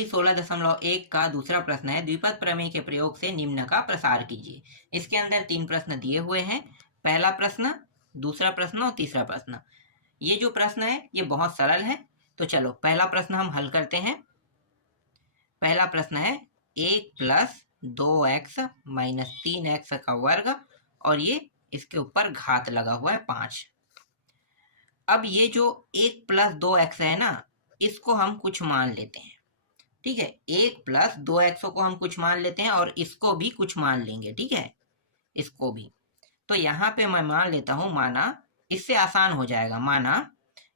प्रश्नावली 16.1 का दूसरा प्रश्न है, द्विपद प्रमेय के प्रयोग से निम्न का प्रसार कीजिए। इसके अंदर 3 प्रश्न दिए हुए हैं, पहला प्रश्न, दूसरा प्रश्न और तीसरा प्रश्न। ये जो प्रश्न है ये बहुत सरल है, तो चलो पहला प्रश्न हम हल करते हैं। पहला प्रश्न है 1 + 2x - 3x का वर्ग और ये इसके ऊपर घात लगा हुआ है 5। अब ये जो 1 + 2x है ना, इसको हम कुछ मान लेते हैं। ठीक है, 1 + 2x को हम कुछ मान लेते हैं और इसको भी कुछ मान लेंगे। ठीक है, इसको भी। तो यहाँ पे मैं मान लेता हूँ, माना, इससे आसान हो जाएगा, माना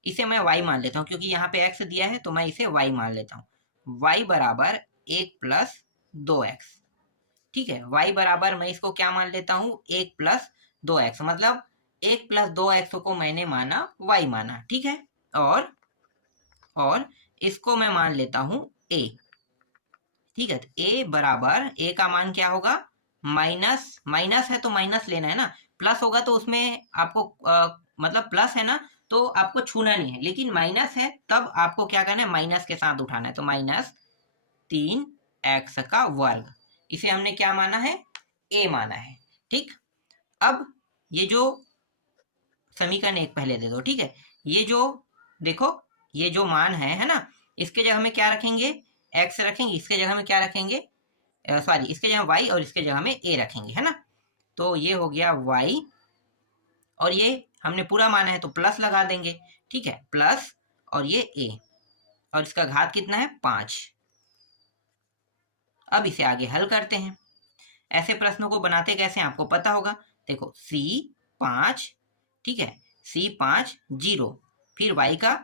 इसे मैं y मान लेता हूँ क्योंकि यहाँ पे x दिया है तो मैं इसे y मान लेता हूँ। y बराबर 1 + 2x। ठीक है, y बराबर मैं इसको क्या मान लेता हूँ, 1 + 2x, मतलब 1 + 2x को मैंने माना y माना। ठीक है, और इसको मैं मान लेता हूँ a। ठीक है, तो a बराबर, a का मान क्या होगा, माइनस है तो माइनस लेना है ना, प्लस होगा तो उसमें आपको मतलब प्लस है ना तो आपको छूना नहीं है, लेकिन माइनस है तब आपको क्या करना है, माइनस के साथ उठाना है। तो -3x का वर्ग, इसे हमने क्या माना है, a माना है। ठीक, अब ये जो समीकरण एक पहले दे दो। ठीक है, ये जो देखो, ये जो मान है ना, इसके जगह में क्या रखेंगे, x रखेंगे, इसके जगह में क्या रखेंगे, सॉरी, इसके जगह y और इसके जगह में a रखेंगे, है ना। तो ये हो गया y और ये हमने पूरा माना है तो प्लस लगा देंगे। ठीक है, प्लस और ये a और इसका घात कितना है, 5। अब इसे आगे हल करते हैं। ऐसे प्रश्नों को बनाते कैसे आपको पता होगा। देखो C5, ठीक है, C5 0, फिर y का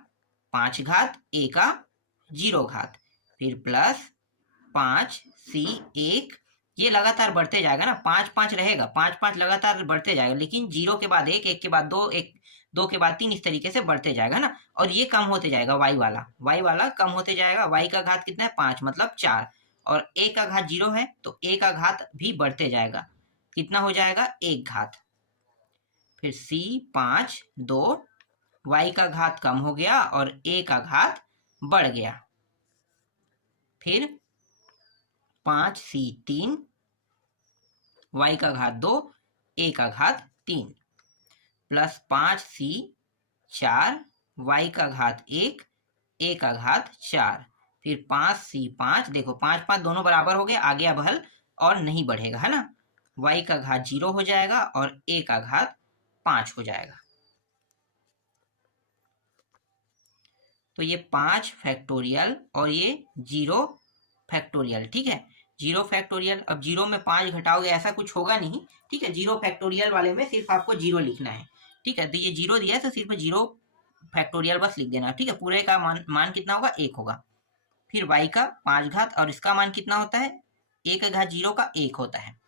5 घात, a का 0 घात, फिर प्लस 5C1, ये लगातार बढ़ते जाएगा ना, 5 5 रहेगा, 5 5 लगातार बढ़ते जाएगा, लेकिन 0 के बाद 1, 1 के बाद 2, 1 2 के बाद 3, इस तरीके से बढ़ते जाएगा ना। और ये कम होते जाएगा, y वाला कम होते जाएगा। y का घात कितना है, 5, मतलब 4, और a का घात 0 है तो a का घात भी बढ़ते जाएगा, कितना हो जाएगा, 1 घात। फिर C5 2, y का घात कम हो गया और a का घात बढ़ गया। फिर 5C3, y का घात 2, a का घात 3, प्लस 5C4, y का घात 1, a का घात 4, फिर 5C5, देखो 5 5 दोनों बराबर हो गए, आगे अब हल और नहीं बढ़ेगा, है ना। y का घात 0 हो जाएगा और a का घात 5 हो जाएगा। तो ये 5 फैक्टोरियल और ये 0 फैक्टोरियल। ठीक है, 0 फैक्टोरियल, अब 0 में 5 घटाओगे ऐसा कुछ होगा नहीं। ठीक है, 0 फैक्टोरियल वाले में सिर्फ आपको 0 लिखना है। ठीक है, तो ये 0 दिया है तो सिर्फ 0 फैक्टोरियल बस लिख देना। ठीक है, पूरे का मान कितना होगा, 1 होगा। फिर y का 5 घात और इसका मान कितना होता है, a का घात 0 का 1 होता है।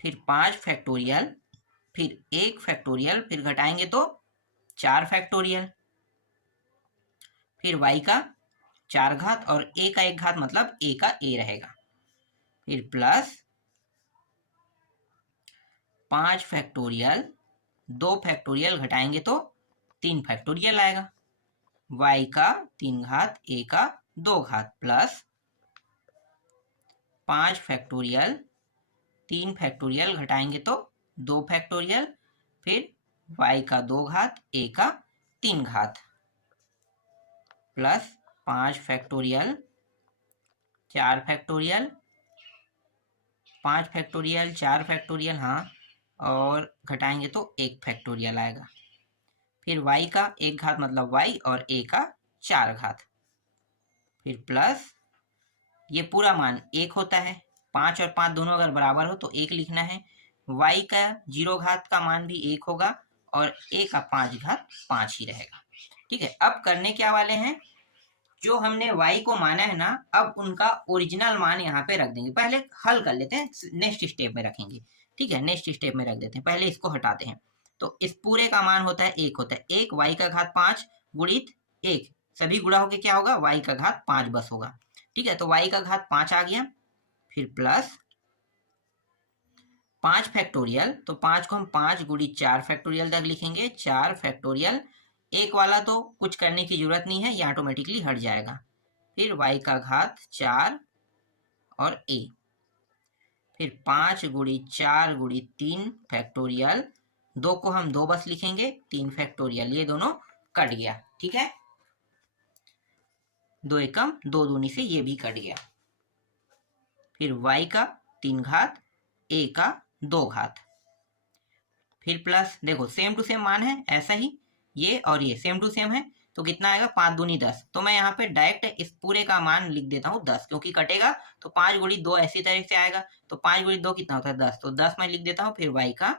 फिर 5 फैक्टोरियल, फिर 1 फैक्टोरियल, फिर घटाएंगे तो 4 फैक्टोरियल, फिर y का 4 घात और a का 1 घात, मतलब a का a रहेगा। फिर प्लस 5 फैक्टोरियल, 2 फैक्टोरियल घटाएंगे तो 3 फैक्टोरियल आएगा, y का 3 घात, a का 2 घात, प्लस 5 फैक्टोरियल, 3 फैक्टोरियल घटाएंगे तो 2 फैक्टोरियल, फिर y का 2 घात, a का 3 घात, plus 5 factorial, 4 factorial, 5 factorial, 4 factorial, हाँ, और घटाएंगे तो 1 फैक्टोरियल आएगा। फिर y का 1 घात, मतलब y, और a का 4 घात, फिर प्लस ये पूरा मान 1 होता है, 5 और 5 दोनों अगर बराबर हो तो 1 लिखना है। y का 0 घात का मान भी 1 होगा और a का 5 घात 5 ही रहेगा। ठीक है, अब करने क्या वाले हैं, जो हमने y को माना है ना, अब उनका ओरिजिनल मान यहाँ पे रख देंगे। पहले हल कर लेते हैं, नेक्स्ट स्टेप में रखेंगे। ठीक है, नेक्स्ट स्टेप में रख देते हैं, पहले इसको हटाते हैं। तो इस पूरे का मान होता है 1 होता है, 1 y का घात 5 गुणित 1, सभी गुणा होके क्या होगा, y का घात 5 बस होगा। ठीक है, तो y का घात 5 आ गया, फिर प्लस 5 फैक्टोरियल, तो 5 को हम 5 गुणित 4 फैक्टोरियल तक लिखेंगे, 4 फैक्टोरियल, 1 वाला तो कुछ करने की जरूरत नहीं है, ये ऑटोमेटिकली हट जाएगा। फिर y का घात 4 और a, फिर 5 गुणी 4 गुणी 3 फैक्टोरियल, 2 को हम 2 बस लिखेंगे, 3 फैक्टोरियल, ये दोनों कट गया। ठीक है, 2 एकम 2 दूनी से ये भी कट गया। फिर y का 3 घात, a का 2 घात, फिर प्लस, देखो सेम टू सेम मान है, ऐसा ही ये और ये सेम टू सेम है, तो कितना आएगा 5 दूनी 10। तो मैं यहाँ पे डायरेक्ट इस पूरे का मान लिख देता हूँ 10, क्योंकि कटेगा तो 5 गुणी 2 ऐसी तरह से आएगा, तो 5 गुणी 2 कितना होता है 10, तो 10 मैं लिख देता हूँ। फिर y का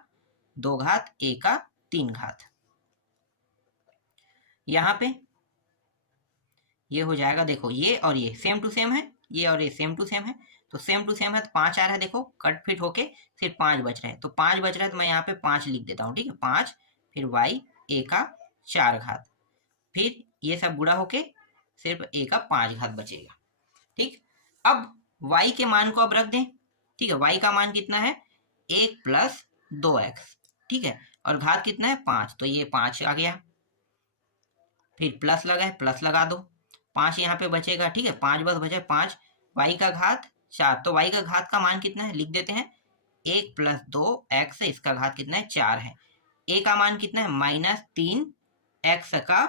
2 घात, a का 3 घात, यहाँ पे ये हो जाएगा, देखो ये और ये सेम टू सेम है, ये और ये सेम टू सेम है, तो सेम टू सेम है तो 5 आ रहा है, देखो कट फिट होके सिर्फ 5 बच रहे हैं, तो 5 बच रहा है तो मैं यहाँ पे 5 लिख देता हूँ। ठीक है, 5, फिर y a का 4 घात, फिर ये सब गुणा होके सिर्फ a का 5 घात बचेगा। ठीक, अब y के मान को अब रख दें। ठीक है, y का मान कितना है 1 प्लस 2x, ठीक है, और घात कितना है 5, तो ये 5 आ गया, फिर प्लस लगा है, प्लस लगा दो, 5 यहाँ पे बचेगा। ठीक है, 5 बस बचे 5, y का घात 4, तो y का घात का मान कितना है लिख देते हैं 1 प्लस 2x, इसका घात कितना है 4 है, a का मान कितना है -3x का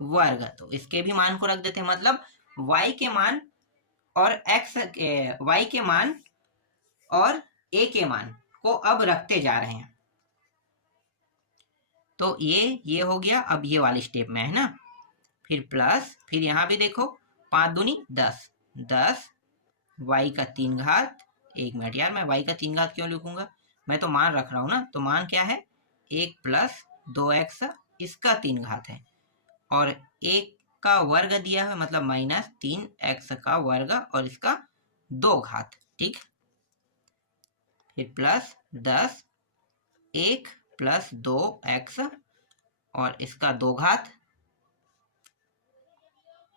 वर्ग, तो इसके भी मान को रख देते हैं, मतलब y के मान और y के मान और a के मान को अब रखते जा रहे हैं, तो ये हो गया। अब ये वाले स्टेप में है ना, फिर प्लस, फिर यहाँ भी देखो 5 दूनी 10, 10 y का 3 घात, 1 मिनट यार, मैं y का 3 घात क्यों लिखूंगा, मैं तो मान रख रहा हूँ ना, तो मान क्या है 1 प्लस 2x, इसका 3 घात है, और 1 का वर्ग दिया है, मतलब -3x का वर्ग और इसका 2 घात। ठीक, फिर प्लस 10, 1 प्लस 2x और इसका 2 घात,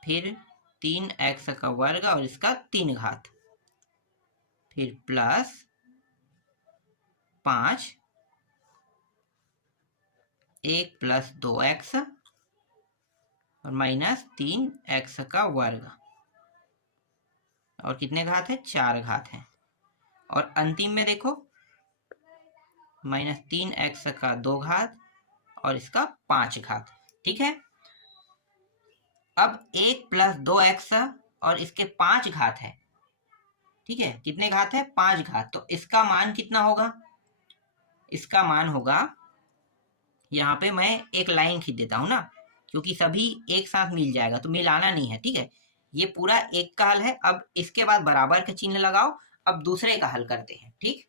फिर 3x का वर्ग और इसका 3 घात, फिर प्लस 5, 1 प्लस 2x और -3x का वर्ग, और कितने घात है 4 घात है, और अंतिम में देखो -3x का 2 घात और इसका 5 घात। ठीक है, अब 1 प्लस 2x और इसके 5 घात है। ठीक है, कितने घात है 5 घात, तो इसका मान कितना होगा, इसका मान होगा, यहाँ पे मैं एक लाइन खींच देता हूँ ना, क्योंकि सभी एक साथ मिल जाएगा, तो मिलाना नहीं है। ठीक है, ये पूरा एक का हल है, अब इसके बाद बराबर का चिन्ह लगाओ, अब दूसरे का हल करते हैं। ठीक,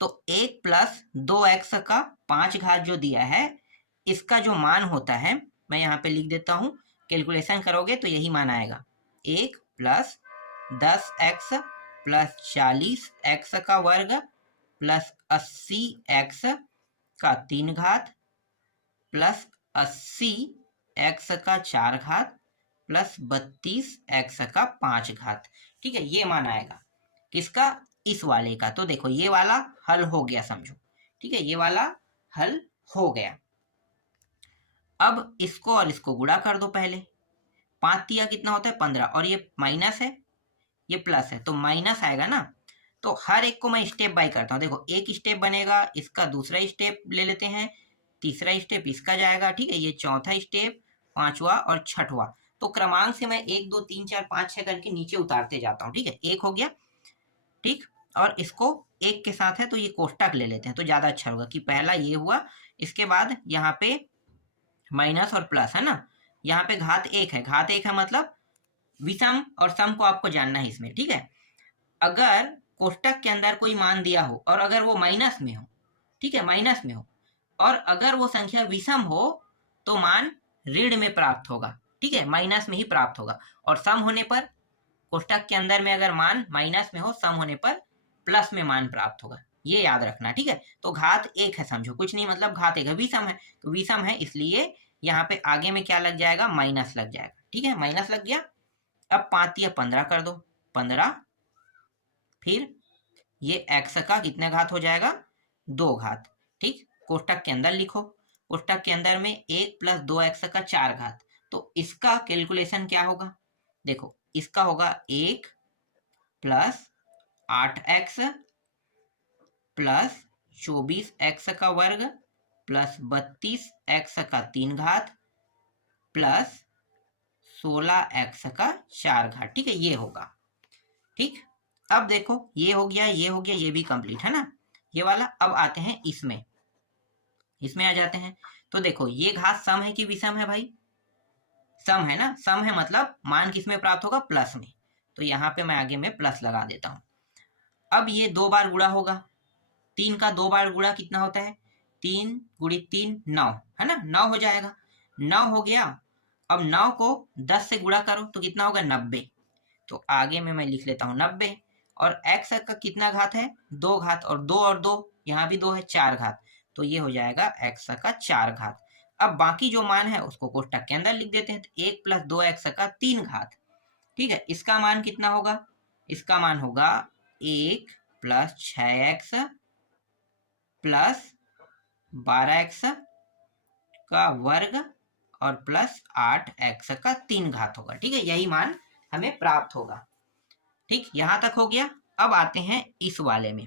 तो 1 प्लस 2x का 5 घात जो दिया है, इसका जो मान होता है मैं यहाँ पे लिख देता हूँ, कैलकुलेशन करोगे तो यही मान आएगा, 1 प्लस 10x प्लस 40x का वर्ग प्लस 80x का 3 घात प्लस 80x का 4 घात प्लस 32x का 5 घात। ठीक है, ये मान आएगा किसका, इस वाले का। तो देखो ये वाला हल हो गया समझो। ठीक है, ये वाला हल हो गया। अब इसको और इसको गुणा कर दो पहले, 5 तिया कितना होता है 15, और ये माइनस है ये प्लस है, तो माइनस आएगा ना, तो हर एक को मैं स्टेप बाय करता हूँ। देखो एक स्टेप बनेगा, इसका दूसरा स्टेप ले लेते हैं, तीसरा स्टेप इसका जाएगा। ठीक है, ये चौथा स्टेप, पांचवा और छठवा, तो क्रमांक से मैं 1 2 3 4 5 6 करके नीचे उतारते जाता हूँ। ठीक है, एक हो गया। ठीक, और इसको एक के साथ है तो ये कोष्टक ले लेते हैं, तो ज्यादा अच्छा होगा कि पहला ये हुआ, इसके बाद यहाँ पे माइनस और प्लस है ना, यहाँ पे घात 1 है, घात 1 है मतलब विषम और सम को आपको जानना है इसमें। ठीक है, अगर कोष्टक के अंदर कोई मान दिया हो और अगर वो माइनस में हो, ठीक है माइनस में हो, और अगर वो संख्या विषम हो तो मान ऋण में प्राप्त होगा। ठीक है, माइनस में ही प्राप्त होगा, और सम होने पर, कोष्टक के अंदर में अगर मान माइनस में हो, सम होने पर प्लस में मान प्राप्त होगा, ये याद रखना। ठीक है, तो घात 1 है समझो, कुछ नहीं, मतलब घात 1 है, विषम है, तो विषम है इसलिए यहाँ पे आगे में क्या लग जाएगा, माइनस लग जाएगा। ठीक है, माइनस लग गया। अब 5 या 15 कर दो, 15, फिर ये x का कितने घात हो जाएगा 2 घात। ठीक, कोष्टक के अंदर लिखो, कोष्टक के अंदर में 1 प्लस 2x का 4 घात, तो इसका कैलकुलेशन क्या होगा, देखो इसका होगा 1 प्लस 8x प्लस 24x का वर्ग प्लस 32x का 3 घात प्लस 16x का 4 घात। ठीक है, ये होगा। ठीक, अब देखो ये हो गया, ये हो गया, ये भी कंप्लीट है ना, ये वाला। अब आते हैं इसमें, इसमें आ जाते हैं। तो देखो ये घात सम है कि विषम है भाई? सम है ना, सम है मतलब मान किस में प्राप्त होगा? प्लस में। तो यहाँ पे मैं आगे में प्लस लगा देता हूँ। अब ये 2 बार गुणा होगा, 3 का 2 बार गुणा कितना होता है? 3 गुणित 3 9 है ना, 9 हो जाएगा। 9 हो गया। अब 9 को 10 से गुणा करो तो कितना होगा? 90। तो आगे में मैं लिख लेता हूँ 90। और x का कितना घात है? 2 घात, और 2 यहाँ भी 2 है, 4 घात। तो ये हो जाएगा x का 4 घात। अब बाकी जो मान है उसको कोष्टक के अंदर लिख देते हैं। तो 1 प्लस 2x का 3 घात। ठीक है, इसका मान कितना होगा? इसका मान होगा 1 प्लस 6x प्लस 12x का वर्ग और प्लस 8x का 3 घात होगा। ठीक है, यही मान हमें प्राप्त होगा। ठीक, यहां तक हो गया। अब आते हैं इस वाले में।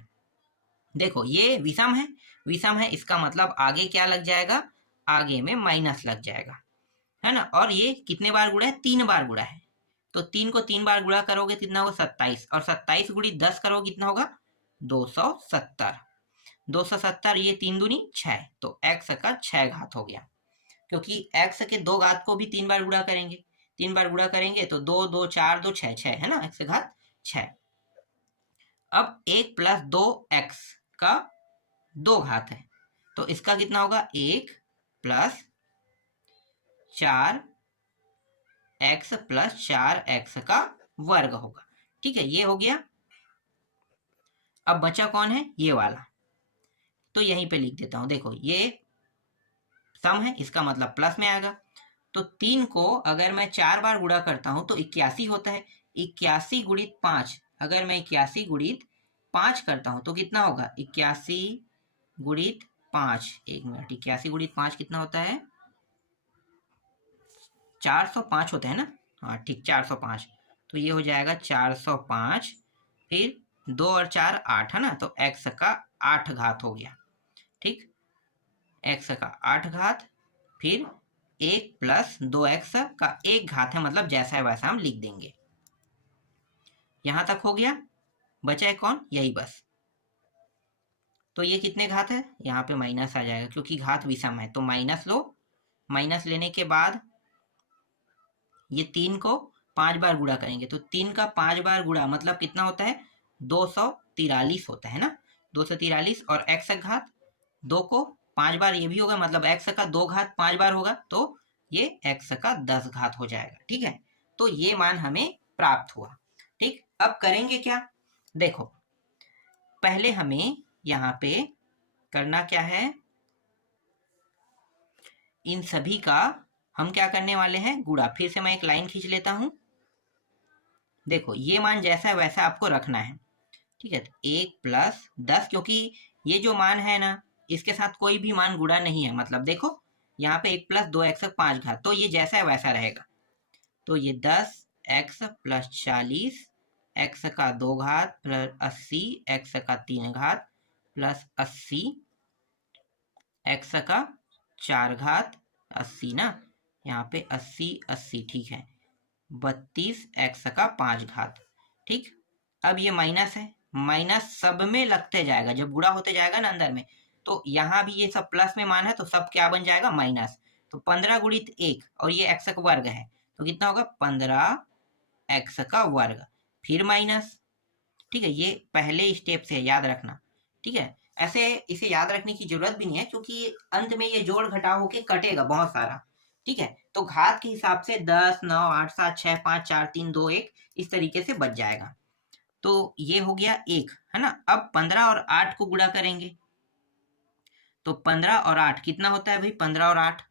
देखो ये विषम है, विषम है इसका मतलब आगे क्या लग जाएगा? आगे में माइनस लग जाएगा, है ना। और ये कितने बार गुणा है? 3 बार गुणा है। तो 3 को 3 बार गुणा करोगे कितना होगा? 27। और 27 गुणित 10 करोगे कितना होगा? 270। 270, ये 3 दूनी 6, तो x का 6 घात हो गया। क्योंकि x के 2 घात को भी 3 बार गुणा करेंगे, 3 बार गुणा करेंगे तो 2 2 4 2 6 6 है ना, x घात 6। अब 1 प्लस 2x का 2 घात है, तो इसका कितना होगा? 1 प्लस 4x प्लस 4x का वर्ग होगा। ठीक है, ये हो गया। अब बचा कौन है? ये वाला। तो यहीं पे लिख देता हूं। देखो ये सम है, इसका मतलब प्लस में आएगा। तो 3 को अगर मैं 4 बार गुणा करता हूं तो 81 होता है। 81 गुणित 5, अगर मैं 81 गुणित 5 करता हूं तो कितना होगा? 81 गुणित 5, 1 मिनट, 81 गुणित 5 कितना होता है? 405 होता है ना। हाँ ठीक, 405। तो ये हो जाएगा 405, फिर 2 और 4 8 है ना, तो x का 8 घात हो गया। ठीक, x का 8 घात, फिर 1 प्लस 2x का 1 घात है, मतलब जैसा है वैसा हम लिख देंगे। यहां तक हो गया। बचा है कौन? यही बस। तो ये कितने घात है? यहाँ पे माइनस आ जाएगा क्योंकि घात विषम है, तो माइनस लो। माइनस लेने के बाद ये 3 को 5 बार गुणा करेंगे, तो 3 का 5 बार गुणा मतलब कितना होता है? 243 होता है ना, 243। और x घात 2 को 5 बार ये भी होगा, मतलब x का 2 घात 5 बार होगा, तो ये x का 10 घात हो जाएगा। ठीक है, तो ये मान हमें प्राप्त हुआ। ठीक, अब करेंगे क्या? देखो पहले हमें यहाँ पे करना क्या है? इन सभी का हम क्या करने वाले हैं? गुणा। फिर से मैं एक लाइन खींच लेता हूं। देखो ये मान जैसा है वैसा आपको रखना है। ठीक है, तो 1 प्लस 10, क्योंकि ये जो मान है ना इसके साथ कोई भी मान गुणा नहीं है, मतलब देखो यहाँ पे 1 प्लस 2x 5 घात, तो ये जैसा है वैसा रहेगा। तो ये 10x प्लस 40, x का 2 घात प्लस 80, x का 3 घात प्लस 80, x का 4 घात 80 ना, यहाँ पे 80 80 ठीक है, 32 x का 5 घात। ठीक, अब ये माइनस है, माइनस सब में लगते जाएगा, जब गुणा होते जाएगा ना अंदर में, तो यहाँ भी ये सब प्लस में मान है तो सब क्या बन जाएगा? माइनस। तो 15 गुणित 1 और ये x का वर्ग है, तो कितना होगा? 15x का वर्ग, फिर माइनस। ठीक है, ये पहले स्टेप से याद रखना। ठीक है, ऐसे इसे याद रखने की जरूरत भी नहीं है क्योंकि अंत में ये जोड़ घटाव होके कटेगा बहुत सारा। ठीक है, तो घात के हिसाब से 10 9 8 7 6 5 4 3 2 1 इस तरीके से बच जाएगा। तो ये हो गया 1, है ना। अब 15 और 8 को गुणा करेंगे, तो 15 और 8 कितना होता है भाई? 15 और 8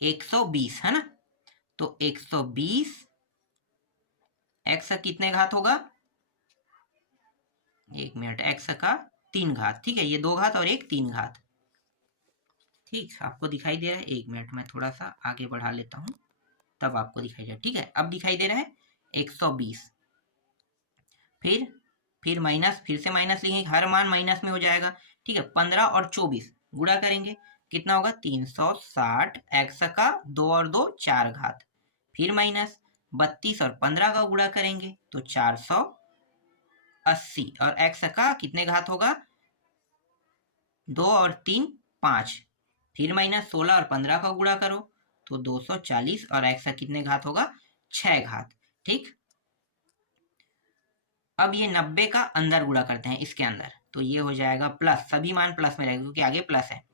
120 है ना, तो 120 x का कितने घात होगा? 1 मिनट, x का 3 घात। ठीक है, ये 2 घात और एक 3 घात। ठीक, आपको दिखाई दे रहा है? 1 मिनट, मैं थोड़ा सा आगे बढ़ा लेता हूँ। तब आपको दिखाई दे, ठीक है। अब दिखाई दे रहा है 120, फिर माइनस, फिर से माइनस लिखेंगे, हर मान माइनस में हो जाएगा, ठीक है। 15 और 24 गुणा करेंगे, कितना होगा 360, एक्स का 2 और 2 4 घात, फिर माइनस 32 और 15 का गुणा करेंगे तो 480, और एक्स का कितने घात होगा 2 और 3 5, फिर माइनस 16 और 15 का गुणा करो तो 240, और एक्स का कितने घात होगा 6 घात, ठीक। अब ये 90 का अंदर गुणा करते हैं इसके अंदर, तो ये हो जाएगा प्लस, सभी मान प्लस में रहेगा क्योंकि आगे प्लस है।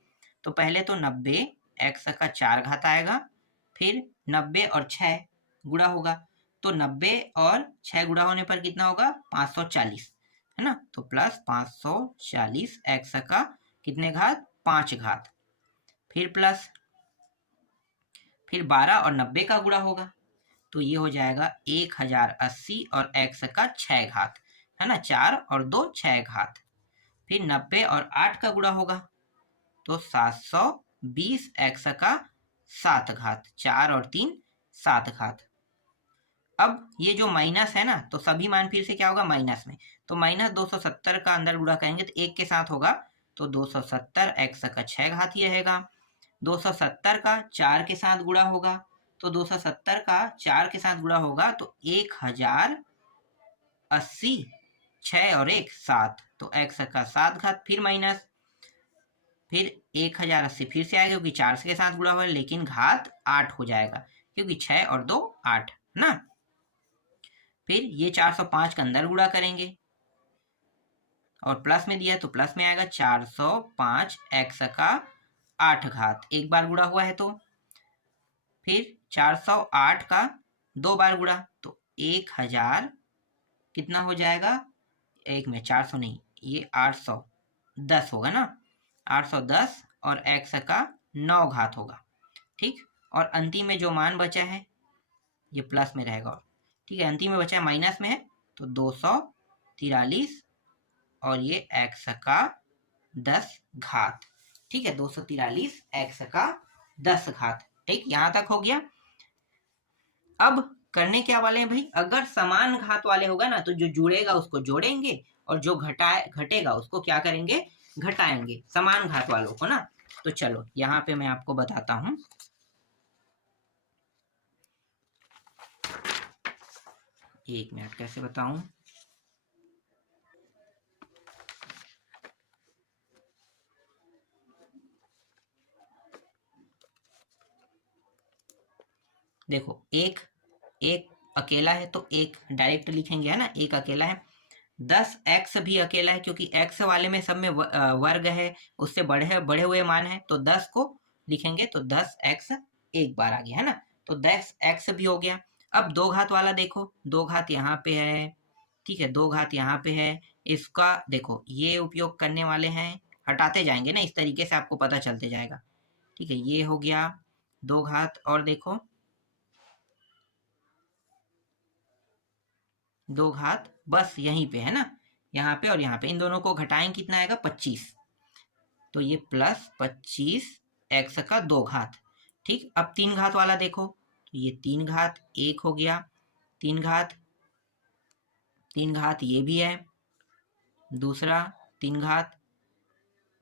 तो पहले तो 90 एक्स का 4 घात आएगा, फिर 90 और 6 गुणा होगा, तो 90 और 6 गुणा होने पर कितना होगा 540, है ना। तो प्लस 540 एक्स का कितने घात 5 घात, फिर प्लस, फिर 12 और 90 का गुणा होगा तो ये हो जाएगा 1080, और एक्स का 6 घात, है ना, 4 और 2 6 घात, फिर 90 और 8 का गुणा होगा तो 720, एक्स का 7 घात, 4 और 3 7 घात। अब ये जो माइनस है ना, तो सभी मान फिर से क्या होगा माइनस में, तो माइनस 270 का अंदर गुणा करेंगे तो एक के साथ होगा, तो 270 एक्स का 6 घात ही रहेगा। 270 का 4 के साथ गुणा होगा, तो 270 का 4 के साथ गुणा होगा तो 1080, 6 और 1 7, तो एक्स का 7 घात, फिर माइनस, फिर 1080 फिर से आएगा क्योंकि 4 के साथ गुणा हुआ है, लेकिन घात 8 हो जाएगा क्योंकि 6 और 2 8 ना। फिर ये 405 का अंदर गुणा करेंगे और प्लस में दिया तो प्लस में आएगा 405 एक्स का 8 घात, एक बार गुणा हुआ है तो, फिर 408 का 2 बार गुणा तो 1000, कितना हो जाएगा, एक में 400 नहीं, ये 810 होगा ना, 810, और एक्स का 9 घात होगा, ठीक। और अंतिम में जो मान बचा है ये प्लस में रहेगा, ठीक है। अंतिम में बचा है माइनस में है तो 243, और ये एक्स का 10 घात, ठीक है। 243 एक्स का 10 घात, ठीक, यहां तक हो गया। अब करने क्या वाले हैं भाई, अगर समान घात वाले होगा ना तो जो जुड़ेगा उसको जोड़ेंगे, और जो घटेगा उसको क्या करेंगे घटाएंगे, समान घात वालों को ना। तो चलो यहाँ पे मैं आपको बताता हूं, एक मिनट कैसे बताऊं। देखो एक अकेला है तो एक डायरेक्ट लिखेंगे, है ना, एक अकेला है। 10x भी अकेला है क्योंकि x वाले में सब में वर्ग है, उससे बढ़े हुए मान है, तो 10 को लिखेंगे तो 10x एक बार आ गया, है ना, तो 10x भी हो गया। अब 2 घात वाला देखो, 2 घात यहाँ पे है, ठीक है, 2 घात यहाँ पे है, इसका देखो ये उपयोग करने वाले हैं, हटाते जाएंगे ना, इस तरीके से आपको पता चलते जाएगा, ठीक है। ये हो गया 2 घात, और देखो 2 घात बस यहीं पे है ना, यहाँ पे और यहाँ पे, इन दोनों को घटाएं कितना आएगा 25, तो ये प्लस 25 एक्स का 2 घात, ठीक। अब 3 घात वाला देखो, तो ये 3 घात एक हो गया, 3 घात ये भी है, दूसरा 3 घात,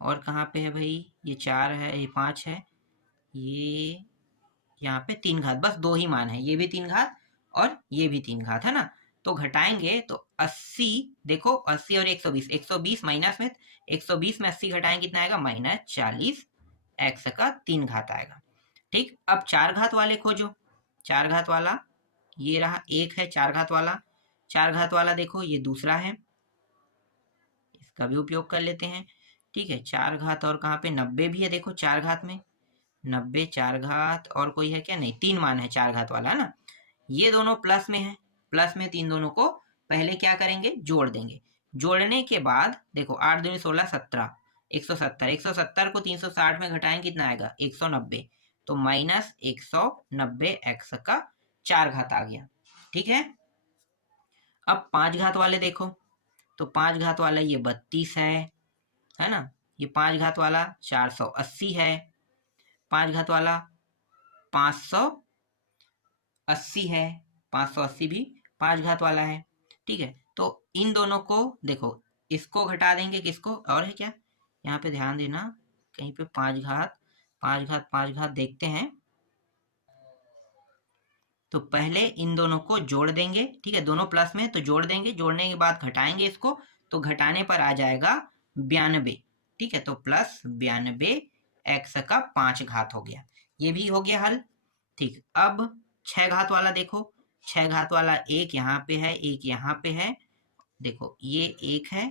और कहाँ पे है भाई, ये 4 है, ये 5 है, ये यहाँ पे 3 घात, बस 2 ही मान है, ये भी 3 घात और ये भी 3 घात, है ना। तो घटाएंगे तो 80, देखो 80 और 120, 120 माइनस में, 120 में 80 घटाएंगे कितना आएगा -40 एक्स का 3 घात आएगा, ठीक। अब 4 घात वाले खोजो, 4 घात वाला ये रहा, एक है 4 घात वाला, 4 घात वाला देखो ये दूसरा है, इसका भी उपयोग कर लेते हैं, ठीक है। 4 घात और कहाँ पे 90 भी है, देखो 4 घात में 90, 4 घात, और कोई है क्या, नहीं, 3 मान है 4 घात वाला, है ना। ये दोनों प्लस में है, प्लस में 3 दोनों को पहले क्या करेंगे जोड़ देंगे, जोड़ने के बाद देखो 8 दूनी 16 17, 170 को 360 में घटाएंगे कितना आएगा 190, तो -190 एक्स का 4 घात आ गया, ठीक है। अब 5 घात वाले देखो, तो 5 घात वाला ये 32 है ना, ये 5 घात वाला 480 है, 5 घात वाला 500, 80 है, 580 भी 5 घात वाला है। ठीक है, तो इन दोनों को देखो, इसको घटा देंगे, किसको, और है क्या, यहाँ पे ध्यान देना, कहीं पे 5 घात 5 घात 5 घात देखते हैं। तो पहले इन दोनों को जोड़ देंगे, ठीक है, दोनों प्लस में तो जोड़ देंगे, जोड़ने के बाद घटाएंगे इसको, तो घटाने पर आ जाएगा 92। ठीक है, तो प्लस 92 एक्स का 5 घात हो गया, ये भी हो गया हल। ठीक, अब 6 घात वाला देखो, 6 घात वाला एक यहाँ पे है, एक यहाँ पे है, देखो ये एक है,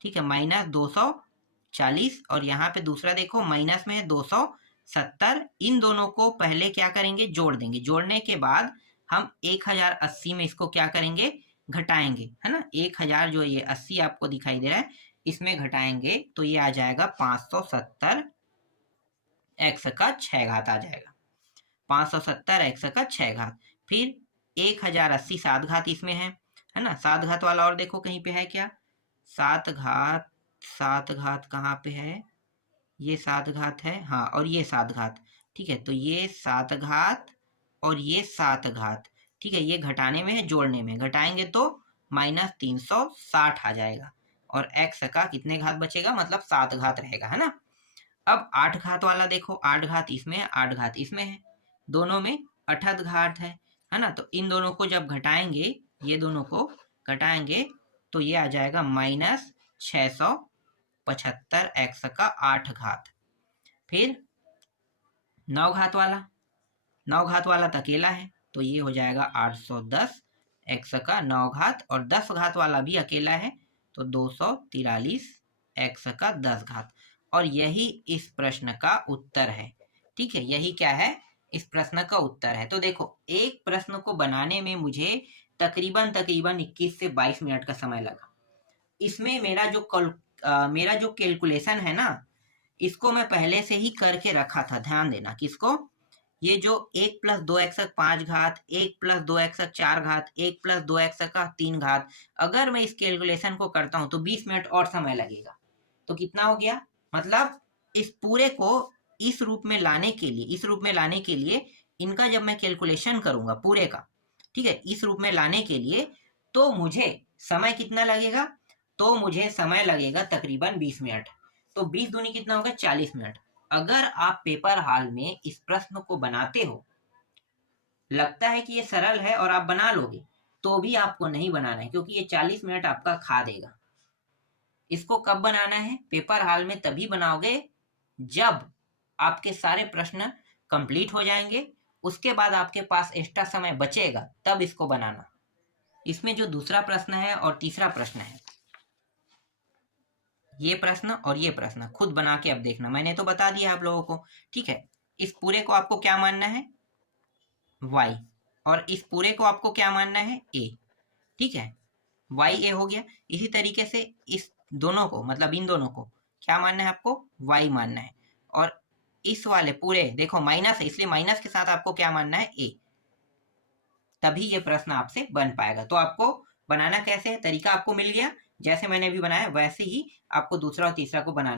ठीक है, माइनस 240, और यहाँ पे दूसरा देखो माइनस में है 270। इन दोनों को पहले क्या करेंगे, जोड़ देंगे, जोड़ने के बाद हम 1080 में इसको क्या करेंगे, घटाएंगे, है ना, 1000 जो ये 80 आपको दिखाई दे रहा है, इसमें घटाएंगे तो ये आ जाएगा 570 एक्स का 6 घात आ जाएगा, 570 एक्स का 6 घात। फिर 1080 7 घात इसमें है ना, 7 घात वाला और देखो कहीं पे है क्या, 7 घात, 7 घात कहाँ पे है, ये 7 घात है, हाँ, और ये 7 घात। ठीक है, तो ये 7 घात और ये 7 घात, ठीक है, ये घटाने में है, जोड़ने में, घटाएंगे तो माइनस 360 आ जाएगा, और एक्स का कितने घात बचेगा, मतलब 7 घात रहेगा, है ना। अब 8 घात वाला देखो, 8 घात इसमें है, 8 घात इसमें है, दोनों में 8 घात है ना, तो इन दोनों को जब घटाएंगे, ये दोनों को घटाएंगे तो ये आ जाएगा माइनस 675 एक्स का 8 घात। फिर 9 घात वाला, 9 घात वाला तो अकेला है, तो ये हो जाएगा 810 एक्स का 9 घात, और 10 घात वाला भी अकेला है, तो 243 एक्स का 10 घात। और यही इस प्रश्न का उत्तर है। ठीक है, यही क्या है, इस प्रश्न का उत्तर है। तो देखो, एक प्रश्न को बनाने में मुझे तकरीबन 21 से 22 मिनट का समय लगा। इसमें मेरा जो कैलकुलेशन है ना, इसको मैं पहले से ही करके रखा था, ध्यान देना, किसको, ये जो 1 + 2x 5 घात, 1 + 2x 4 घात, 1 + 2x 3 घात, अगर मैं इस कैलकुलेशन को करता हूं तो 20 मिनट और समय लगेगा। तो कितना हो गया, मतलब इस पूरे को इस रूप में लाने के लिए इनका जब मैं कैलकुलेशन करूंगा पूरे का, ठीक है, इस रूप में लाने के लिए, तो मुझे समय कितना लगेगा, तो मुझे समय लगेगा तकरीबन 20 मिनट। तो 20 दूनी कितना होगा, 40 मिनट। अगर आप पेपर हॉल में इस प्रश्न को बनाते हो, लगता है कि ये सरल है और आप बना लोगे, तो भी आपको नहीं बनाना है, क्योंकि ये 40 मिनट आपका खा देगा। इसको कब बनाना है, पेपर हॉल में तभी बनाओगे जब आपके सारे प्रश्न कंप्लीट हो जाएंगे, उसके बाद आपके पास एक्स्ट्रा समय बचेगा, तब इसको बनाना। इसमें जो दूसरा प्रश्न है और तीसरा प्रश्न है, ये प्रश्न और ये प्रश्न खुद बना के अब देखना, मैंने तो बता दिया आप लोगों को। ठीक है, इस पूरे को आपको क्या मानना है, y, और इस पूरे को आपको क्या मानना है, a। ठीक है, y a हो गया। इसी तरीके से इस दोनों को, मतलब इन दोनों को क्या मानना है, आपको y मानना है, और इस वाले पूरे देखो माइनस है, इसलिए माइनस के साथ आपको क्या मानना है, a। तभी ये प्रश्न आपसे बन पाएगा। तो आपको बनाना कैसे है, तरीका आपको मिल गया, जैसे मैंने अभी बनाया वैसे ही आपको दूसरा और तीसरा को बनाना।